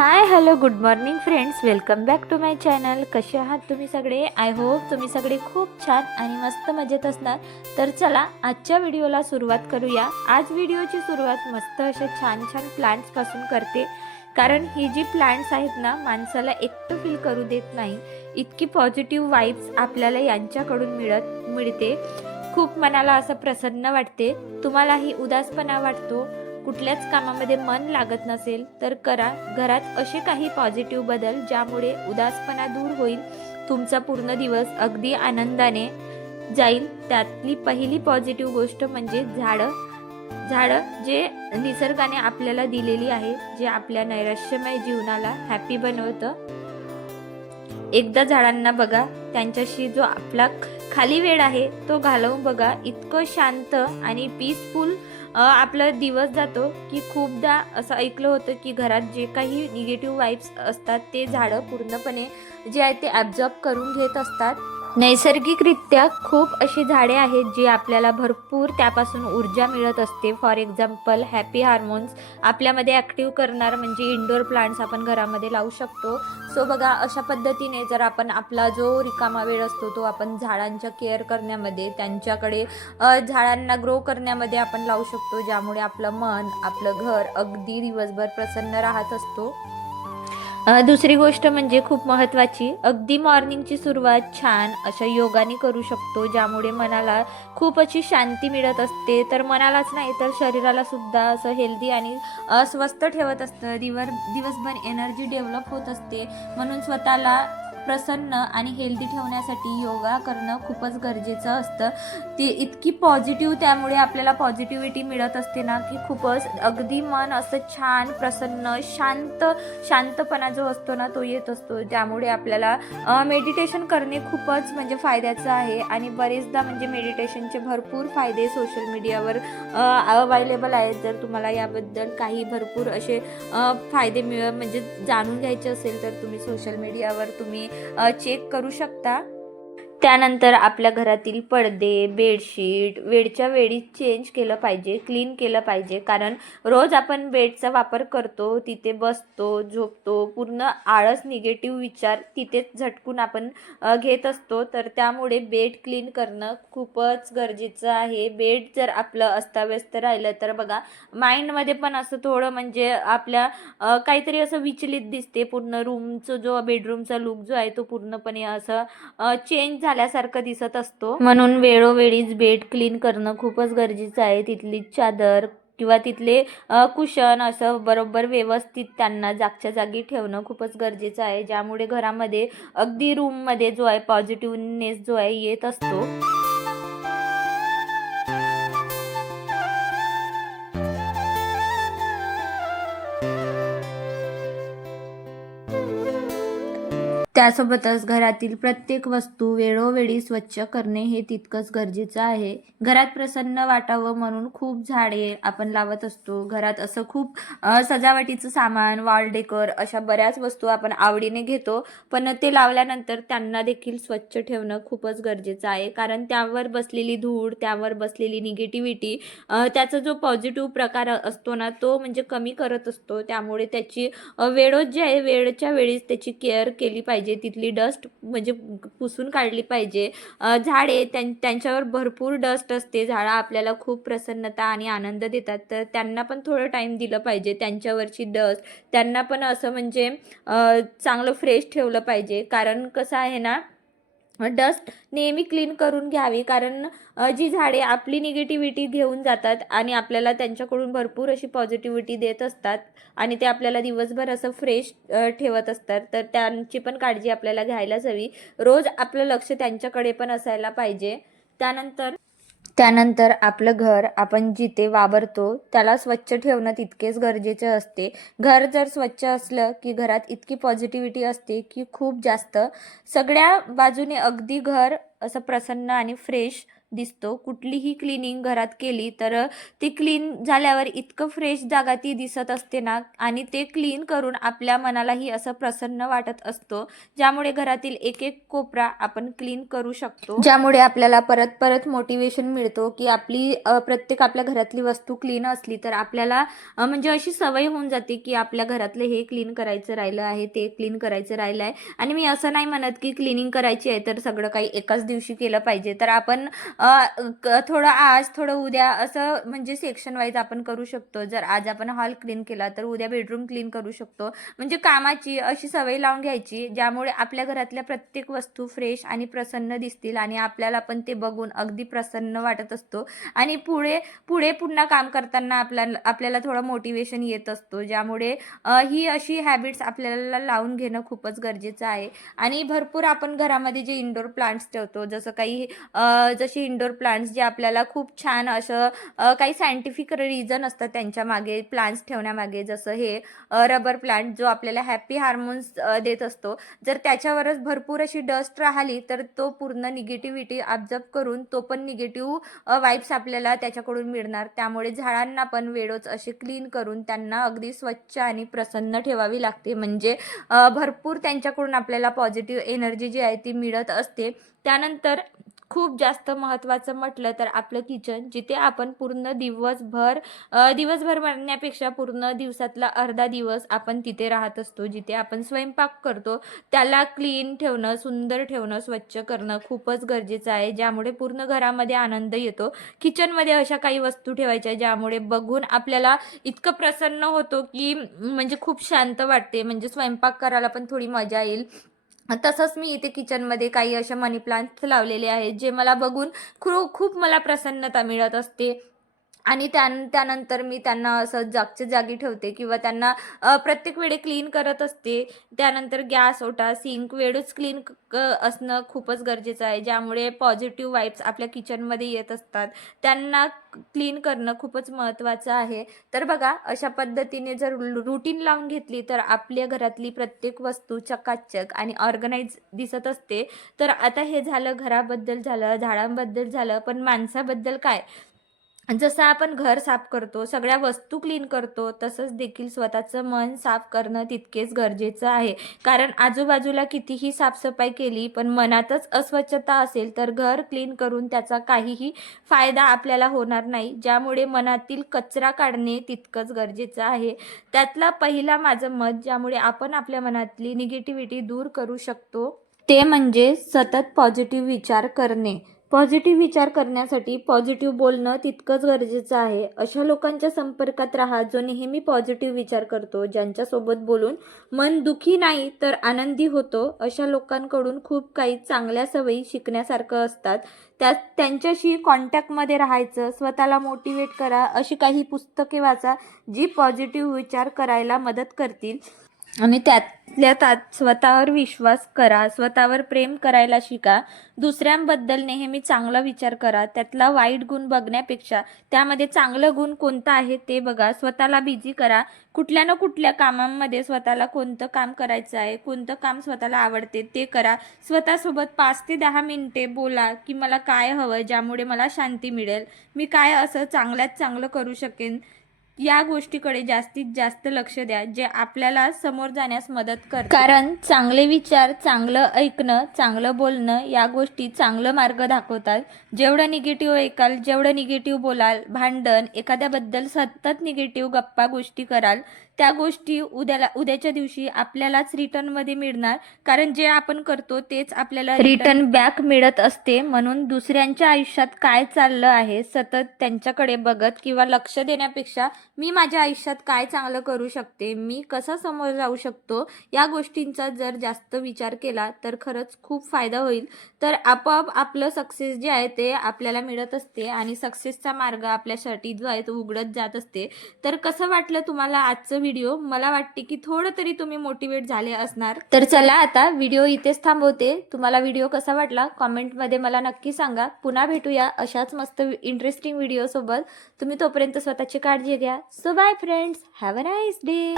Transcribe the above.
Hi hello good morning friends welcome back to my channel कसे आहात तुम्ही सगळे? आय होप तुम्ही सगळे खूप छान आणि मस्त मजेत असणार. तर चला आजच्या व्हिडिओला सुरुवात करूया. आज व्हिडिओची सुरुवात मस्त अशा छान छान प्लांट्सपासून करते. कारण ही जी प्लांट्स आहेत ना माणसाला एकटं फील करू देत नाही. इतकी पॉझिटिव्ह वाईब्स आपल्याला यांच्याकडून मिळत मिळते. खूप मनाला असं प्रसन्न वाटते. तुम्हालाही उदासपणा वाटतो. कुठल्याच कामामध्ये मन लागत नसेल तर करा. घरात असे काही पॉझिटिव्ह बदल ज्यामुळे उदासपणा दूर होईल. तुमचा पूर्ण दिवस अगदी आनंदाने जाईल. त्यातली पहिली पॉझिटिव्ह गोष्ट म्हणजे झाडं. झाडं जे निसर्गाने आपल्याला दिलेली आहे जे आपल्या नैराश्यमय जीवनाला हॅपी बनवतं. एकदा झाडांना बघा त्यांच्याशी जो आपला खाली वेळ आहे तो घालवून बघा. इतकं शांत आणि पीसफुल आपला दिवस जातो की खूपदा असं ऐकलं होतं की घरात जे काही निगेटिव्ह वाईब्स असतात ते झाडं पूर्णपणे जे आहे ते ॲब्झॉर्ब करून घेत असतात. नैसर्गिकरित्या खूप अशी झाडे आहेत जी आपल्याला भरपूर त्यापासून ऊर्जा मिळत असते. फॉर एक्झाम्पल हॅपी हार्मोन्स आपल्यामध्ये ॲक्टिव्ह करणार म्हणजे इंडोर प्लांट्स आपण घरामध्ये लावू शकतो. सो बघा अशा पद्धतीने जर आपण आपला जो रिकामा वेळ असतो तो आपण झाडांच्या केअर करण्यामध्ये त्यांच्याकडे झाडांना ग्रो करण्यामध्ये आपण लावू शकतो ज्यामुळे आपलं मन आपलं घर अगदी दिवसभर प्रसन्न राहत असतो. दुसरी गोष्ट म्हणजे खूप महत्त्वाची अगदी मॉर्निंगची सुरुवात छान अशा योगाने करू शकतो ज्यामुळे मनाला खूप अशी शांती मिळत असते. तर मनालाच नाही तर शरीराला सुद्धा असं हेल्दी आणि अस्वस्थ ठेवत असतं. दिवर दिवसभर एनर्जी डेव्हलप होत असते. म्हणून स्वतःला प्रसन्न आणि हेल्दी ठेवण्यासाठी योगा करणं खूपच गरजेचं असतं. ती इतकी पॉझिटिव्ह त्यामुळे आपल्याला पॉझिटिव्हिटी मिळत असते ना की खूपच अगदी मन असं छान प्रसन्न शांत शांतपणा जो असतो ना तो येत असतो. त्यामुळे आपल्याला मेडिटेशन करणे खूपच म्हणजे फायद्याचं आहे. आणि बरेचदा म्हणजे मेडिटेशनचे भरपूर फायदे सोशल मीडियावर अवेलेबल आहेत. जर तुम्हाला याबद्दल काही भरपूर असे फायदे मिळ म्हणजे जाणून घ्यायचे असेल तर तुम्ही सोशल मीडियावर तुम्ही चेक करू शकता. त्यानंतर आपल्या घरातील पडदे बेडशीट वेळच्या वेळी चेंज केलं पाहिजे क्लीन केलं पाहिजे. कारण रोज आपण बेडचा वापर करतो तिथे बसतो झोपतो पूर्ण आळस निगेटिव्ह विचार तिथेच झटकून आपण घेत असतो. तर त्यामुळे बेड क्लीन करणं खूपच गरजेचं आहे. बेड जर आपलं अस्ताव्यस्त राहिलं तर बघा माइंडमध्ये पण असं थोडं म्हणजे आपल्या काहीतरी असं विचलित दिसते. पूर्ण रूमचं जो बेडरूमचा लुक जो आहे तो पूर्णपणे असं चेंज झाल्यासारखं दिसत असतो. म्हणून वेळोवेळीच बेड क्लीन करणं खूपच गरजेचं आहे. तिथली चादर किंवा तिथले कुशन असं बरोबर व्यवस्थित त्यांना जागच्या जागी ठेवणं खूपच गरजेचं आहे. ज्यामुळे घरामध्ये अगदी रूममध्ये जो आहे पॉझिटिव्हनेस जो आहे येत असतो. त्यासोबतच घरातील प्रत्येक वस्तू वेळोवेळी स्वच्छ करणे हे तितकंच गरजेचं आहे. घरात प्रसन्न वाटावं म्हणून खूप झाडे आपण लावत असतो. घरात असं खूप सजावटीचं सामान वॉल डेकोर अशा बऱ्याच वस्तू आपण आवडीने घेतो. पण ते लावल्यानंतर त्यांना देखील स्वच्छ ठेवणं खूपच गरजेचं आहे. कारण त्यावर बसलेली धूळ त्यावर बसलेली निगेटिव्हिटी त्याचा जो पॉझिटिव्ह प्रकार असतो ना तो म्हणजे कमी करत असतो. त्यामुळे त्याची वेळोच जे आहे वेळच्या वेळीच त्याची केअर केली पाहिजे. तिथली डस्ट म्हणजे पुसून काढली पाहिजे. झाडे त्यां त्यांच्यावर भरपूर डस्ट असते. झाडं आपल्याला खूप प्रसन्नता आणि आनंद देतात. तर त्यांना पण थोडं टाईम दिलं पाहिजे त्यांच्यावरची डस्ट त्यांना पण असं म्हणजे चांगलं फ्रेश ठेवलं पाहिजे. कारण कसं आहे ना डस्ट नेहमी क्लीन करून घ्यावी. कारण जी झाडे आपली निगेटिव्हिटी घेऊन जातात आणि आपल्याला त्यांच्याकडून भरपूर अशी पॉझिटिव्हिटी देत असतात आणि ते आपल्याला दिवसभर असं फ्रेश ठेवत असतात तर त्यांची पण काळजी आपल्याला घ्यायलाच हवी. रोज आपलं लक्ष त्यांच्याकडे पण असायला पाहिजे. त्यानंतर त्यानंतर आपलं घर आपण जिथे वावरतो त्याला स्वच्छ ठेवणं तितकेच गरजेचे असते. घर जर स्वच्छ असलं की घरात इतकी पॉझिटिव्हिटी असते की खूप जास्त. सगळ्या बाजूने अगदी घर असं प्रसन्न आणि फ्रेश दिसतो. कुठलीही क्लिनिंग घरात केली तर ती क्लीन झाल्यावर इतकं फ्रेश जागा ती दिसत असते ना. आणि ते क्लीन करून आपल्या मनालाही असं प्रसन्न वाटत असतो. ज्यामुळे घरातील एक एक कोपरा आपण क्लीन करू शकतो. ज्यामुळे आपल्याला परत परत मोटिवेशन मिळतो की आपली प्रत्येक आपल्या घरातली वस्तू क्लीन असली तर आपल्याला म्हणजे अशी सवय होऊन जाते की आपल्या घरातले हे क्लीन करायचं राहिलं आहे ते क्लीन करायचं राहिलं आहे. आणि मी असं नाही म्हणत की क्लिनिंग करायची आहे तर सगळं काही एकाच दिवशी केलं पाहिजे. तर आपण थोडं आज थोडं उद्या असं म्हणजे सेक्शन वाईज आपण करू शकतो. जर आज आपण हॉल क्लीन केला तर उद्या बेडरूम क्लीन करू शकतो. म्हणजे कामाची अशी सवय लावून घ्यायची ज्यामुळे आपल्या घरातल्या प्रत्येक वस्तू फ्रेश आणि प्रसन्न दिसतील आणि आपल्याला पण ते बघून अगदी प्रसन्न वाटत असतो. आणि पुढे पुढे पुन्हा काम करताना आपल्याला आपल्याला थोडं मोटिवेशन येत असतो. ज्यामुळे ही अशी हॅबिट्स आपल्याला लावून घेणं खूपच गरजेचं आहे. आणि भरपूर आपण घरामध्ये जे इंडोर प्लांट्स ठेवतो जसं काही जशी इंडोर प्लांट्स जे आपल्याला खूप छान असं काही सायंटिफिक रिझन असतात त्यांच्या मागे प्लांट्स ठेवण्यामागे. जसं हे रबर प्लांट जो आपल्याला हॅपी हार्मोन्स देत असतो. जर त्याच्यावरच भरपूर अशी डस्ट राहिली तर तो पूर्ण निगेटिव्हिटी ऑब्झर्व करून तो पण निगेटिव्ह वाईब्स आपल्याला त्याच्याकडून मिळणार. त्यामुळे झाडांना पण वेळोच असे क्लीन करून त्यांना अगदी स्वच्छ आणि प्रसन्न ठेवावी लागते. म्हणजे भरपूर त्यांच्याकडून आपल्याला पॉझिटिव्ह एनर्जी जी आहे ती मिळत असते. त्यानंतर खूप जास्त महत्त्वाचं म्हटलं तर आपलं किचन जिथे आपण पूर्ण दिवसभर दिवसभर म्हणण्यापेक्षा पूर्ण दिवसातला अर्धा दिवस आपण तिथे राहत असतो जिथे आपण स्वयंपाक करतो त्याला क्लीन ठेवणं सुंदर ठेवणं स्वच्छ करणं खूपच गरजेचं आहे ज्यामुळे पूर्ण घरामध्ये आनंद येतो. किचनमध्ये अशा काही वस्तू ठेवायच्या ज्यामुळे बघून आपल्याला इतकं प्रसन्न होतो की म्हणजे खूप शांत वाटते म्हणजे स्वयंपाक करायला पण थोडी मजा येईल. तसंच मी इथे किचनमध्ये काही अशा मनी प्लांट्स लावलेले आहेत जे मला बघून खूप खूप मला प्रसन्नता मिळत असते. आणि त्यान त्यानंतर मी त्यांना असं जागच्या जागी ठेवते किंवा त्यांना प्रत्येक वेळी क्लीन करत असते. त्यानंतर गॅस ओटा सिंक वेळूच क्लीन असणं खूपच गरजेचं आहे ज्यामुळे पॉझिटिव्ह वाईब्स आपल्या किचनमध्ये येत असतात. त्यांना क्लीन करणं खूपच महत्त्वाचं आहे. तर बघा अशा पद्धतीने जर रुटीन लावून घेतली तर आपल्या घरातली प्रत्येक वस्तू चकाचक आणि ऑर्गनाईज दिसत असते. तर आता हे झालं घराबद्दल झालं झाडांबद्दल झालं पण माणसाबद्दल काय? जसं आपण घर साफ करतो सगळ्या वस्तू क्लीन करतो तसंच देखील स्वतःचं मन साफ करणं तितकेच गरजेचं आहे. कारण आजूबाजूला कितीही साफसफाई केली पण मनातच अस्वच्छता असेल तर घर क्लीन करून त्याचा काहीही फायदा आपल्याला होणार नाही. ज्यामुळे मनातील कचरा काढणे तितकंच गरजेचं आहे. त्यातला पहिला माझं मत ज्यामुळे आपण आपल्या मनातली निगेटिव्हिटी दूर करू शकतो ते म्हणजे सतत पॉझिटिव्ह विचार करणे. पॉझिटिव्ह विचार करण्यासाठी पॉझिटिव्ह बोलणं तितकंच गरजेचं आहे. अशा लोकांच्या संपर्कात राहा जो नेहमी पॉझिटिव्ह विचार करतो ज्यांच्यासोबत बोलून मन दुखी नाही तर आनंदी होतो. अशा लोकांकडून खूप काही चांगल्या सवयी शिकण्यासारखं असतात. त्या त्यांच्याशी कॉन्टॅक्टमध्ये राहायचं स्वतःला मोटिवेट करा अशी काही पुस्तके वाचा जी पॉझिटिव्ह विचार करायला मदत करतील. आणि त्यातल्या त्यात स्वतःवर विश्वास करा स्वतःवर प्रेम करायला शिका. दुसऱ्यांबद्दल नेहमी चांगला विचार करा. त्यातला वाईट गुण बघण्यापेक्षा त्यामध्ये चांगलं गुण कोणतं आहे ते बघा. स्वतःला बिझी करा. कुठल्या ना कुठल्या कामांमध्ये स्वतःला कोणतं काम करायचं आहे कोणतं काम स्वतःला आवडते ते करा. स्वतःसोबत पाच ते दहा मिनिटे बोला की मला काय हवं ज्यामुळे मला शांती मिळेल. मी काय असं चांगल्यात चांगलं करू शकेन? या गोष्टीकडे जास्तीत जास्त लक्ष द्या जे आपल्याला समोर जाण्यास मदत कर कारण चांगले विचार चांगलं ऐकणं चांगलं बोलणं या गोष्टी चांगलं मार्ग दाखवतात. जेवढं निगेटिव्ह ऐकाल जेवढं निगेटिव्ह बोलाल भांडण एखाद्याबद्दल सतत निगेटिव्ह गप्पा गोष्टी कराल त्या गोष्टी उद्याला उद्याच्या दिवशी आपल्यालाच रिटर्नमध्ये मिळणार. कारण जे आपण करतो तेच आपल्याला रिटर्न बॅक मिळत असते. म्हणून दुसऱ्यांच्या आयुष्यात काय चाललं आहे सतत त्यांच्याकडे बघत किंवा लक्ष देण्यापेक्षा मी माझ्या आयुष्यात काय चांगलं करू शकते मी कसा समोर जाऊ शकतो या गोष्टींचा जर जास्त विचार केला तर खरंच खूप फायदा होईल. तर आपोआप आपलं सक्सेस जे आहे ते आपल्याला मिळत असते आणि सक्सेसचा मार्ग आपल्यासाठी जो आहे तो उघडत जात असते. तर कसं वाटलं तुम्हाला आजचं व्हिडिओ मला वाटते की थोडं तरी तुम्ही मोटिवेट झाले असणार. तर चला आता व्हिडिओ इथेच थांबवते. तुम्हाला व्हिडिओ कसा वाटला कॉमेंटमध्ये मला नक्की सांगा. पुन्हा भेटूया अशाच मस्त इंटरेस्टिंग व्हिडिओसोबत तुम्ही तोपर्यंत स्वतःची काळजी घ्या. So bye friends have a nice day